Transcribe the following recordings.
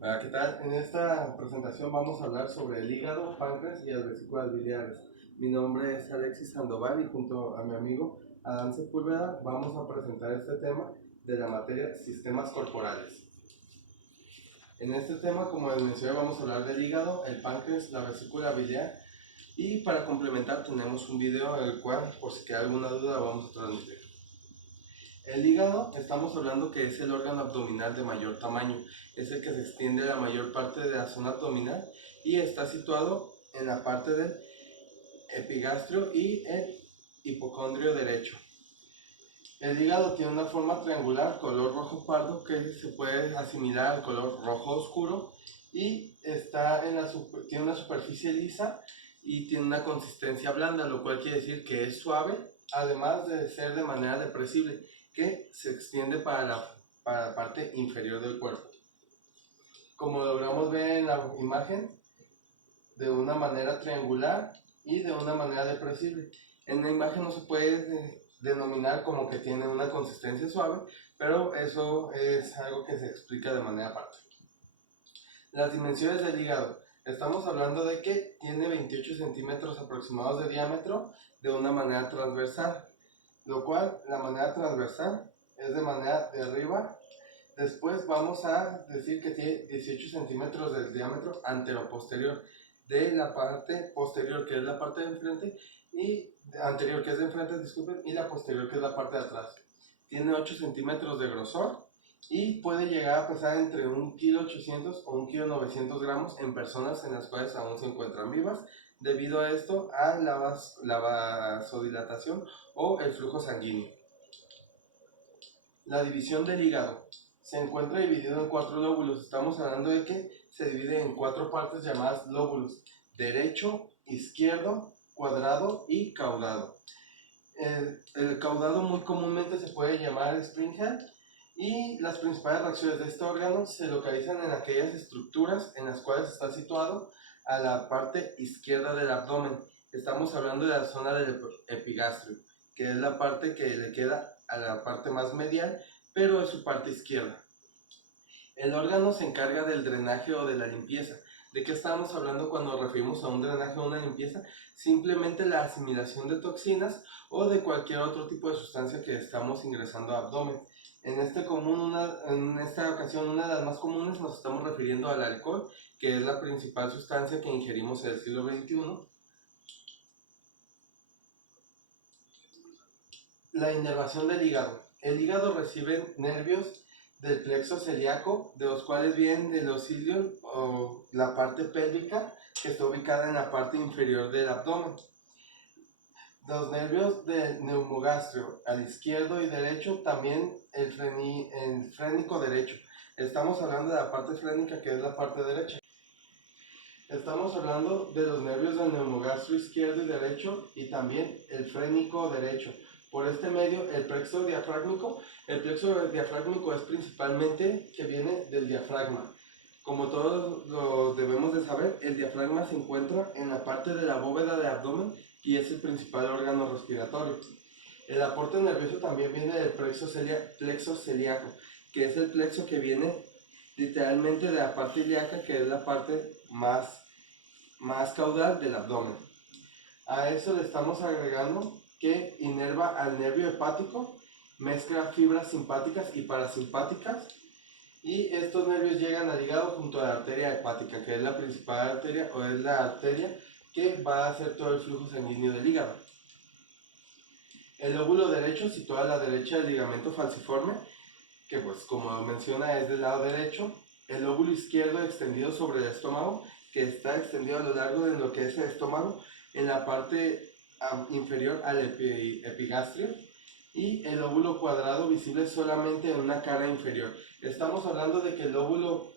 Hola, ¿qué tal? En esta presentación vamos a hablar sobre el hígado, páncreas y las vesículas biliares. Mi nombre es Alexis Sandoval y junto a mi amigo Adán Sepúlveda vamos a presentar este tema de la materia sistemas corporales. En este tema, como les mencioné, vamos a hablar del hígado, el páncreas, la vesícula biliar y para complementar tenemos un video en el cual, por si queda alguna duda, vamos a transmitir. El hígado, estamos hablando que es el órgano abdominal de mayor tamaño, es el que se extiende la mayor parte de la zona abdominal y está situado en la parte del epigastrio y el hipocondrio derecho. El hígado tiene una forma triangular, color rojo pardo, que se puede asimilar al color rojo oscuro y tiene una superficie lisa y tiene una consistencia blanda, lo cual quiere decir que es suave, además de ser de manera depresible, que se extiende para la parte inferior del cuerpo. Como logramos ver en la imagen, de una manera triangular y de una manera depresible. En la imagen no se puede denominar como que tiene una consistencia suave, pero eso es algo que se explica de manera aparte. Las dimensiones del hígado. Estamos hablando de que tiene 28 centímetros aproximados de diámetro de una manera transversal, lo cual la manera transversal es de manera de arriba. Después vamos a decir que tiene 18 centímetros de diámetro antero-posterior de la parte posterior, que es la parte de enfrente, y anterior, que es de enfrente, disculpen, y la posterior, que es la parte de atrás. Tiene 8 centímetros de grosor y puede llegar a pesar entre 1,8 kg o 1,9 kg en personas en las cuales aún se encuentran vivas, debido a esto a la vasodilatación o el flujo sanguíneo. La división del hígado se encuentra dividido en 4 lóbulos. Estamos hablando de que se divide en 4 partes llamadas lóbulos: derecho, izquierdo, cuadrado y caudado. El caudado muy comúnmente se puede llamar Springhead y las principales reacciones de este órgano se localizan en aquellas estructuras en las cuales está situado a la parte izquierda del abdomen. Estamos hablando de la zona del epigastrio, que es la parte que le queda a la parte más medial, pero es su parte izquierda. El órgano se encarga del drenaje o de la limpieza. ¿De qué estamos hablando cuando nos referimos a un drenaje o una limpieza? Simplemente la asimilación de toxinas o de cualquier otro tipo de sustancia que estamos ingresando al abdomen. En esta ocasión, una de las más comunes nos estamos refiriendo al alcohol, que es la principal sustancia que ingerimos en el siglo XXI. La inervación del hígado. El hígado recibe nervios del plexo celíaco, de los cuales vienen del osilium o la parte pélvica, que está ubicada en la parte inferior del abdomen. Los nervios del neumogastrio al izquierdo y derecho, también el frénico derecho. Estamos hablando de la parte frénica, que es la parte derecha. Estamos hablando de los nervios del neumogastrio izquierdo y derecho y también el frénico derecho. Por este medio, el plexo diafragmático es principalmente que viene del diafragma. Como todos lo debemos de saber, el diafragma se encuentra en la parte de la bóveda del abdomen y es el principal órgano respiratorio. El aporte nervioso también viene del plexo celíaco, que es el plexo que viene literalmente de la parte ilíaca, que es la parte más caudal del abdomen. A eso le estamos agregando que inerva al nervio hepático, mezcla fibras simpáticas y parasimpáticas, y estos nervios llegan al hígado junto a la arteria hepática, que es la principal arteria o es la arteria que va a hacer todo el flujo sanguíneo del hígado. El lóbulo derecho, situado a la derecha del ligamento falciforme, que pues como menciona es del lado derecho. El lóbulo izquierdo extendido sobre el estómago, que está extendido a lo largo de lo que es el estómago, en la parte inferior al epigastrio, y el lóbulo cuadrado visible solamente en una cara inferior. Estamos hablando de que el lóbulo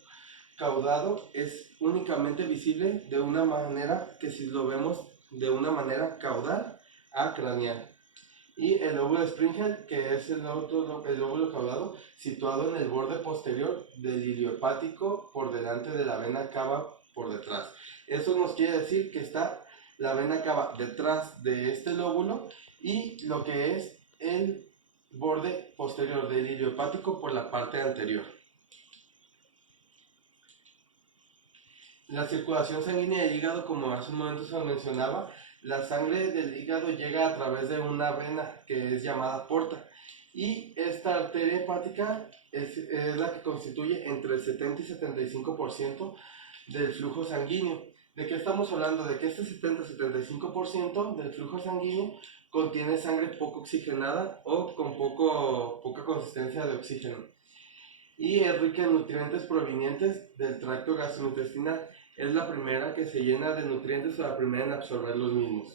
caudado es únicamente visible de una manera que, si lo vemos de una manera caudal a craneal. Y el lóbulo Springhead, que es el lóbulo caudado, situado en el borde posterior del ilio hepático, por delante de la vena cava por detrás. Eso nos quiere decir que está la vena cava detrás de este lóbulo y lo que es el borde posterior del ilio hepático por la parte anterior. La circulación sanguínea del hígado, como hace un momento se lo mencionaba, la sangre del hígado llega a través de una vena que es llamada porta. Y esta arteria hepática es la que constituye entre el 70 y 75% del flujo sanguíneo. ¿De qué estamos hablando? De que este 70-75% del flujo sanguíneo contiene sangre poco oxigenada o con poca consistencia de oxígeno. Y es rica en nutrientes provenientes del tracto gastrointestinal. Es la primera que se llena de nutrientes o la primera en absorber los mismos.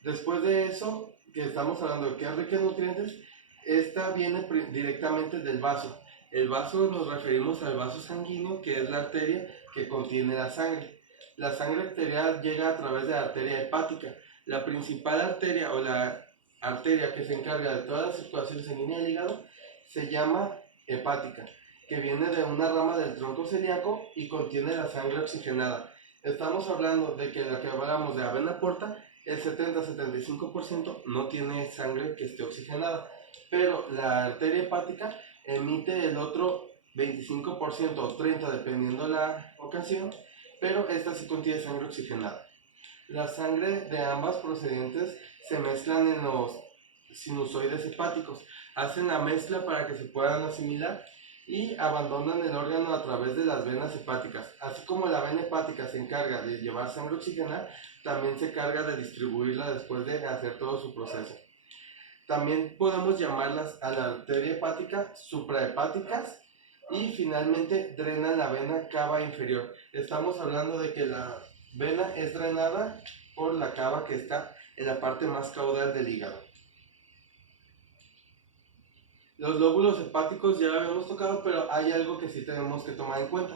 Después de eso, que estamos hablando de que es rica en nutrientes, esta viene directamente del vaso. El vaso nos referimos al vaso sanguíneo, que es la arteria que contiene la sangre. La sangre arterial llega a través de la arteria hepática. La principal arteria o la arteria que se encarga de toda la circulación sanguínea del hígado se llama hepática, que viene de una rama del tronco celíaco y contiene la sangre oxigenada. Estamos hablando de que en la que hablamos de la vena porta, el 70-75% no tiene sangre que esté oxigenada, pero la arteria hepática emite el otro 25% o 30% dependiendo la ocasión, pero esta sí contiene sangre oxigenada. La sangre de ambas procedentes se mezclan en los sinusoides hepáticos, hacen la mezcla para que se puedan asimilar y abandonan el órgano a través de las venas hepáticas. Así como la vena hepática se encarga de llevar sangre oxigenada, también se encarga de distribuirla después de hacer todo su proceso. También podemos llamarlas a la arteria hepática suprahepáticas y finalmente drenan la vena cava inferior. Estamos hablando de que la vena es drenada por la cava que está en la parte más caudal del hígado. Los lóbulos hepáticos ya lo habíamos tocado, pero hay algo que sí tenemos que tomar en cuenta.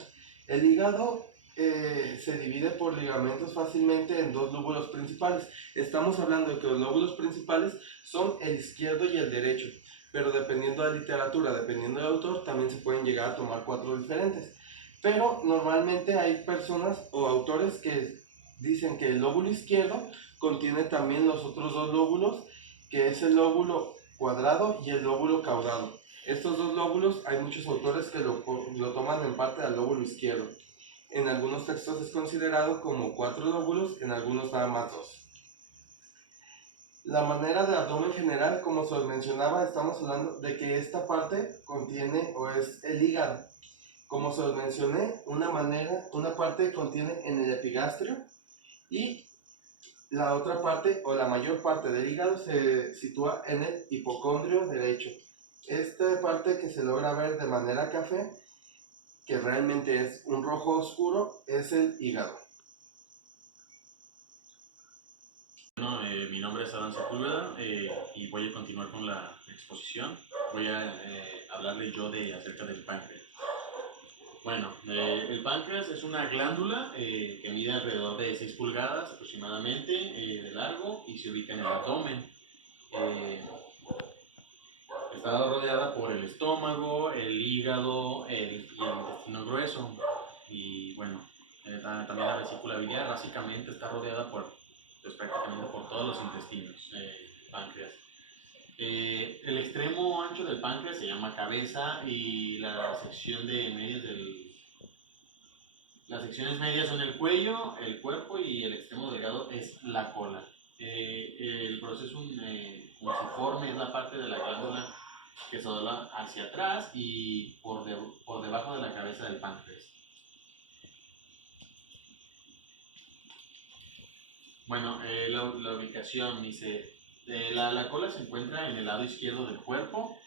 El hígado se divide por ligamentos fácilmente en dos lóbulos principales. Estamos hablando de que los lóbulos principales son el izquierdo y el derecho, pero dependiendo de la literatura, dependiendo del autor, también se pueden llegar a tomar cuatro diferentes. Pero normalmente hay personas o autores que dicen que el lóbulo izquierdo contiene también los otros dos lóbulos, que es el lóbulo cuadrado y el lóbulo caudado. Estos dos lóbulos hay muchos autores que lo toman en parte del lóbulo izquierdo. En algunos textos es considerado como 4 lóbulos, en algunos nada más 2. La manera de abdomen general, como se os mencionaba, estamos hablando de que esta parte contiene o es el hígado. Como se os mencioné, una parte contiene en el epigastrio y la otra parte o la mayor parte del hígado se sitúa en el hipocondrio derecho. Esta parte que se logra ver de manera café, que realmente es un rojo oscuro, es el hígado. Bueno, mi nombre es Adán Sepúlveda y voy a continuar con la exposición. Voy a hablarles yo acerca del páncreas. Bueno, el páncreas es una glándula que mide alrededor de 6 pulgadas aproximadamente de largo y se ubica en el abdomen. Está rodeada por el estómago, el hígado y el intestino grueso. Y bueno, también la vesícula biliar básicamente está rodeada prácticamente por todos los intestinos, páncreas. El extremo ancho del páncreas se llama cabeza y las secciones medias son el cuello, el cuerpo y el extremo delgado es la cola. El proceso unciforme es la parte de la glándula que se dobla hacia atrás y por debajo de la cabeza del páncreas. Bueno, la ubicación dice, la cola se encuentra en el lado izquierdo del cuerpo,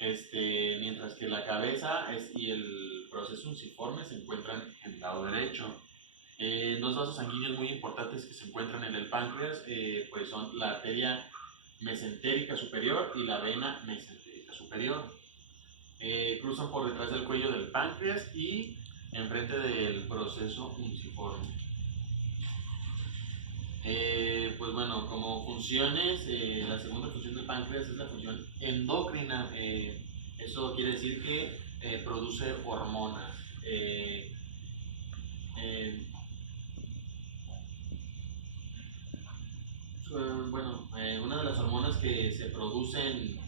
mientras que la cabeza y el proceso unciforme se encuentran en el lado derecho. Dos vasos sanguíneos muy importantes que se encuentran en el páncreas pues son la arteria mesentérica superior y la vena mesentérica superior. Cruzan por detrás del cuello del páncreas y enfrente del proceso unciforme. Pues bueno, como funciones, la segunda función del páncreas es la función endocrina. Eso quiere decir que produce hormonas. Una de las hormonas que se producen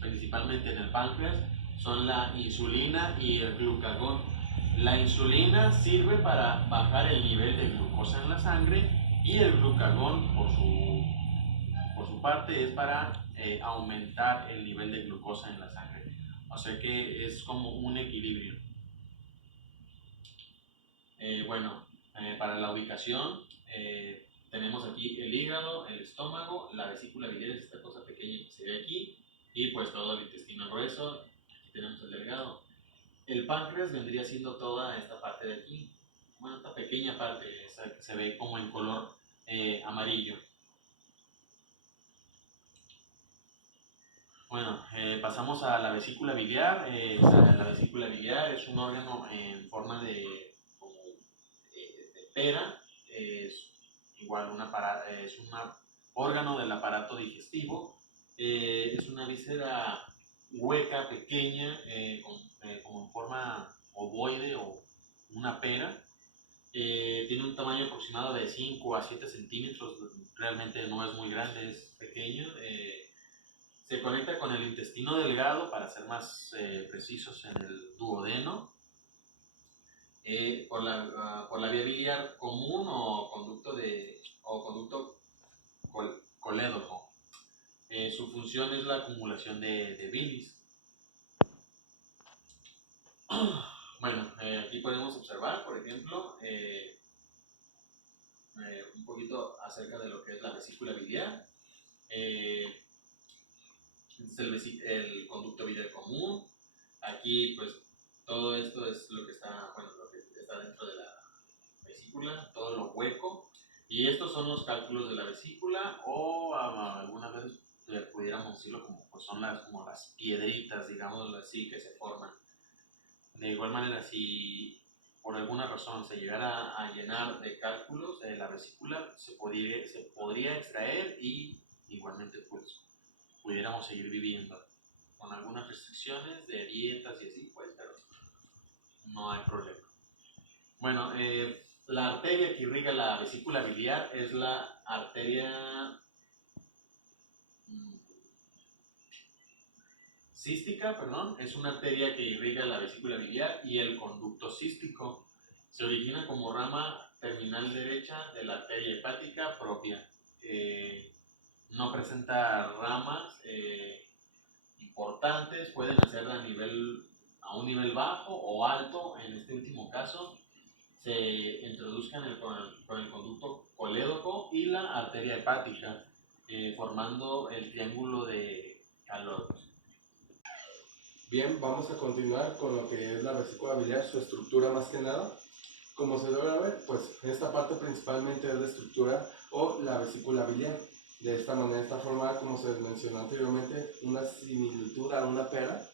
principalmente en el páncreas son la insulina y el glucagón. La insulina sirve para bajar el nivel de glucosa en la sangre y el glucagón, por su parte, es para aumentar el nivel de glucosa en la sangre. O sea que es como un equilibrio. Para la ubicación tenemos aquí el hígado, el estómago, la vesícula biliar es esta cosa pequeña que se ve aquí, y pues todo el intestino grueso. Aquí tenemos el delgado. El páncreas vendría siendo toda esta parte de aquí, bueno, esta pequeña parte, esa que se ve como en color amarillo. Bueno, pasamos a la vesícula biliar. La vesícula biliar es un órgano en forma de pera. Es igual es un órgano del aparato digestivo. Es una víscera hueca, pequeña, como en forma ovoide o una pera. Tiene un tamaño aproximado de 5 a 7 centímetros. Realmente no es muy grande, es pequeño. Se conecta con el intestino delgado, para ser más precisos, en el duodeno, por la vía biliar común o conducto colédoco. Su función es la acumulación de bilis. Bueno, aquí podemos observar, por ejemplo, un poquito acerca de lo que es la vesícula biliar. El conducto biliar común. Aquí pues todo esto es lo que está dentro de la vesícula, todo lo hueco, y estos son los cálculos de la vesícula, o algunas veces pudiéramos decirlo como pues son como las piedritas, digámoslo así, que se forman. De igual manera, si por alguna razón se llegara a llenar de cálculos, la vesícula se podría extraer, y igualmente pues pudiéramos seguir viviendo con algunas restricciones de dietas y así, pues, pero no hay problema. Bueno, la arteria que irriga la vesícula biliar es la arteria cística, es una arteria que irriga la vesícula biliar y el conducto cístico. Se origina como rama terminal derecha de la arteria hepática propia. No presenta ramas importantes, pueden hacer a un nivel bajo o alto. En este último caso, se introduzcan con el conducto colédoco y la arteria hepática, formando el triángulo de Calot. Bien, vamos a continuar con lo que es la vesícula biliar, su estructura más que nada. Como se logra ver, pues esta parte principalmente es la estructura o la vesícula biliar. De esta manera está formada, como se mencionó anteriormente, una similitud a una pera.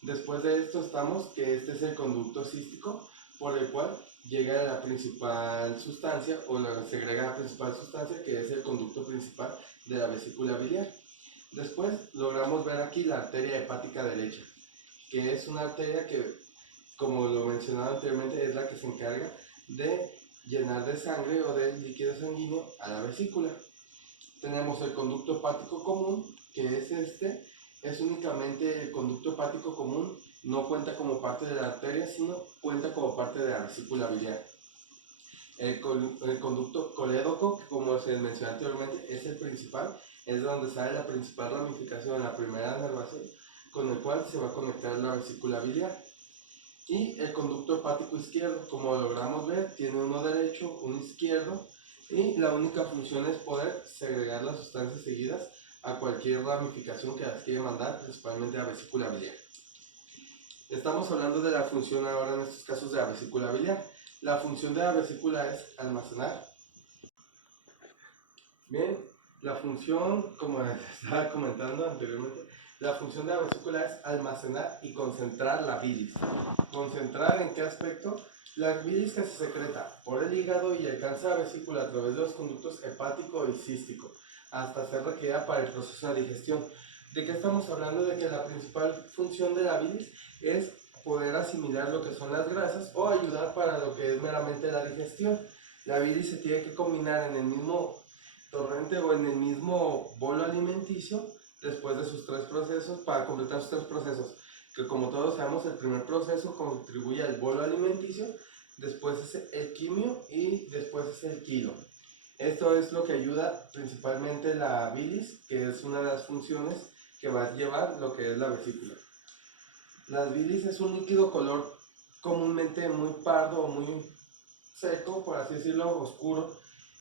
Después de esto estamos que este es el conducto cístico, por el cual llega la principal sustancia, o se agrega la principal sustancia, que es el conducto principal de la vesícula biliar. Después logramos ver aquí la arteria hepática derecha, que es una arteria que, como lo mencionaba anteriormente, es la que se encarga de llenar de sangre o de líquido sanguíneo a la vesícula. Tenemos el conducto hepático común, que es únicamente el conducto hepático común, no cuenta como parte de la arteria, sino cuenta como parte de la vesícula biliar. El conducto colédoco, que como se mencionó anteriormente, es el principal, es donde sale la principal ramificación, la primera nervación, con el cual se va a conectar la vesícula biliar. Y el conducto hepático izquierdo, como logramos ver, tiene uno derecho, uno izquierdo, y la única función es poder segregar las sustancias seguidas a cualquier ramificación que las quiere mandar, principalmente a la vesícula biliar. Estamos hablando de la función ahora en estos casos de la vesícula biliar. La función de la vesícula es almacenar. Bien, la función, como les estaba comentando anteriormente, la función de la vesícula es almacenar y concentrar la bilis. ¿Concentrar en qué aspecto? La bilis que se secreta por el hígado y alcanza la vesícula a través de los conductos hepático y cístico, hasta ser requerida para el proceso de digestión. ¿De qué estamos hablando? De que la principal función de la bilis es poder asimilar lo que son las grasas o ayudar para lo que es meramente la digestión. La bilis se tiene que combinar en el mismo torrente o en el mismo bolo alimenticio después de sus tres procesos, para completar sus tres procesos. que como todos sabemos el primer proceso contribuye al bolo alimenticio, después es el quimio y después es el quilo. Esto es lo que ayuda principalmente la bilis, que es una de las funciones que va a llevar lo que es la vesícula. La bilis es un líquido color comúnmente muy pardo o muy seco, por así decirlo, oscuro,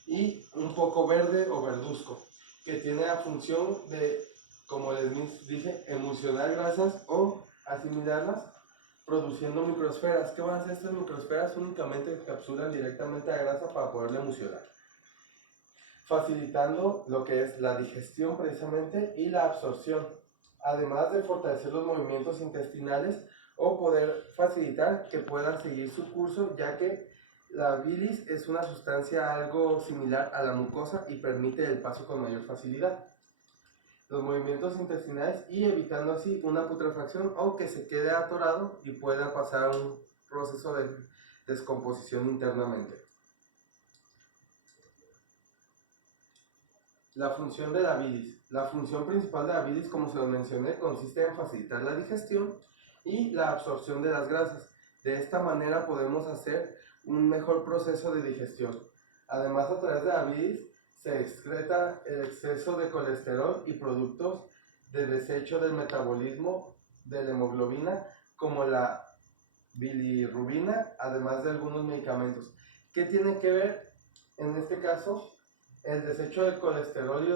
y un poco verde o verduzco, que tiene la función de, como les dije, emulsionar grasas o asimilarlas, produciendo microesferas. ¿Qué van a hacer estas microesferas? Únicamente encapsulan directamente la grasa para poderla emulsionar, facilitando lo que es la digestión precisamente y la absorción, además de fortalecer los movimientos intestinales o poder facilitar que puedan seguir su curso, ya que la bilis es una sustancia algo similar a la mucosa y permite el paso con mayor facilidad. Los movimientos intestinales y evitando así una putrefacción o que se quede atorado y pueda pasar a un proceso de descomposición internamente. La función de la bilis. La función principal de la bilis, como se lo mencioné, consiste en facilitar la digestión y la absorción de las grasas. De esta manera podemos hacer un mejor proceso de digestión. Además, a través de la bilis se excreta el exceso de colesterol y productos de desecho del metabolismo de la hemoglobina, como la bilirrubina, además de algunos medicamentos. ¿Qué tiene que ver en este caso el desecho del colesterol y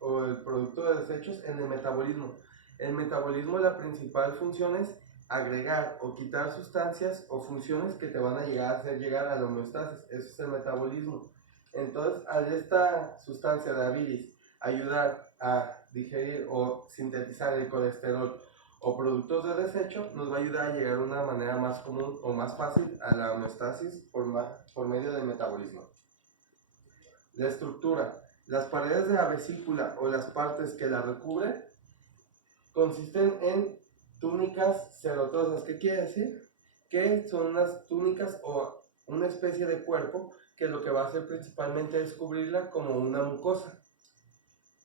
o el producto de desechos en el metabolismo? El metabolismo, la principal función es agregar o quitar sustancias o funciones que te van a llegar a hacer llegar a la homeostasis. Eso es el metabolismo. Entonces, al esta sustancia de la bilis ayudar a digerir o sintetizar el colesterol o productos de desecho, nos va a ayudar a llegar de una manera más común o más fácil a la homeostasis por medio del metabolismo. La estructura. Las paredes de la vesícula o las partes que la recubren consisten en túnicas cerotosas. ¿Qué quiere decir? Que son unas túnicas o una especie de cuerpo que lo que va a hacer principalmente es cubrirla como una mucosa.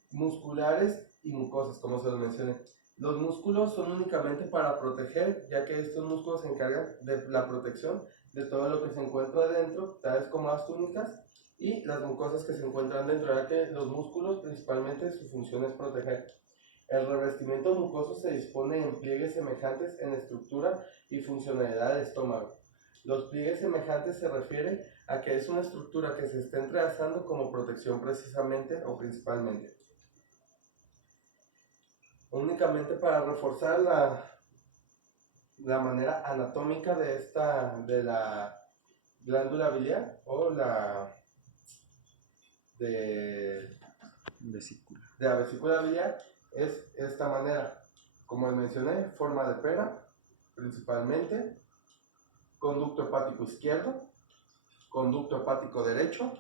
Musculares y mucosas, como se los mencioné. Los músculos son únicamente para proteger, ya que estos músculos se encargan de la protección de todo lo que se encuentra dentro, tales como las túnicas, y las mucosas que se encuentran dentro, ya que los músculos principalmente su función es proteger. El revestimiento mucoso se dispone en pliegues semejantes en estructura y funcionalidad del estómago. Los pliegues semejantes se refieren a que es una estructura que se está entrelazando como protección precisamente o principalmente. Únicamente para reforzar la manera anatómica de la glándula biliar o de la vesícula biliar, es esta manera. Como les mencioné, forma de pera, principalmente, conducto hepático izquierdo, conducto hepático derecho,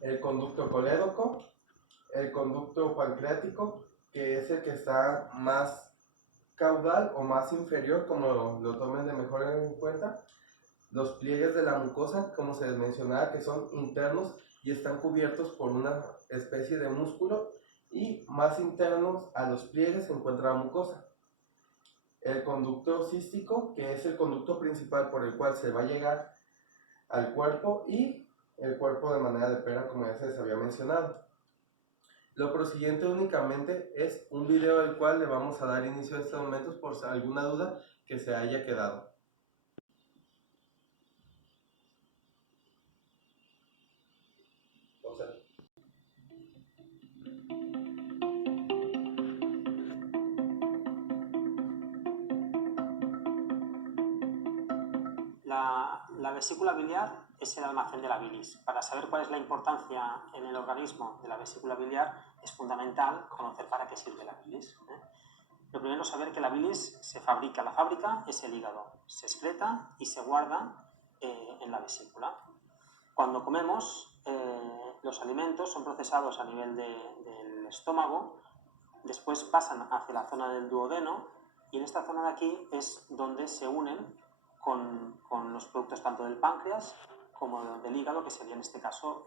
el conducto colédoco, el conducto pancreático, que es el que está más caudal o más inferior, como lo tomen de mejor en cuenta. Los pliegues de la mucosa, como se les mencionaba, que son internos y están cubiertos por una especie de músculo, y más internos a los pliegues se encuentra la mucosa. El conducto cístico, que es el conducto principal por el cual se va a llegar al cuerpo, y el cuerpo de manera de pera, como ya se les había mencionado. Lo prosiguiente únicamente es un video del cual le vamos a dar inicio a estos momentos por alguna duda que se haya quedado. La vesícula biliar es el almacén de la bilis. Para saber cuál es la importancia en el organismo de la vesícula biliar es fundamental conocer para qué sirve la bilis. Lo primero es saber que la bilis se fabrica, la fábrica es el hígado, se excreta y se guarda en la vesícula. Cuando comemos, los alimentos son procesados a nivel del estómago, después pasan hacia la zona del duodeno, y en esta zona de aquí es donde se unen con los productos tanto del páncreas como del hígado, que sería en este caso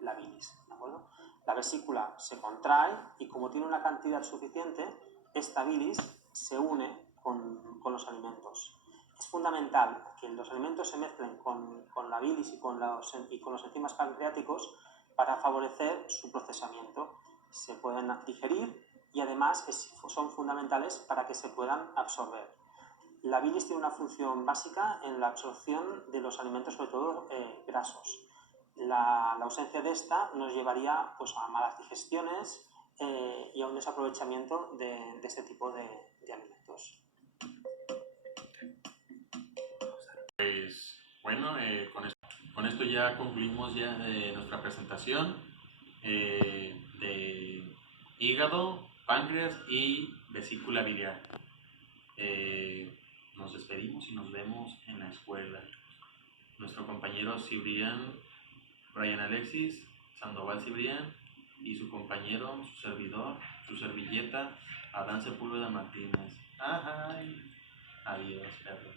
la bilis, ¿de acuerdo? La vesícula se contrae y, como tiene una cantidad suficiente, esta bilis se une con los alimentos. Es fundamental que los alimentos se mezclen con la bilis y con los enzimas pancreáticos para favorecer su procesamiento. Se pueden digerir y además son fundamentales para que se puedan absorber. La bilis tiene una función básica en la absorción de los alimentos, sobre todo grasos. La ausencia de esta nos llevaría pues, a malas digestiones y a un desaprovechamiento de este tipo de alimentos. Pues bueno, con esto ya concluimos ya nuestra presentación de hígado, páncreas y vesícula biliar. Nos despedimos y nos vemos en la escuela. Nuestro compañero Cibrián, Brian Alexis Sandoval Cibrián, y su compañero, su servidor, su servilleta, Adán Sepúlveda Martínez. Ajá. Adiós, perros.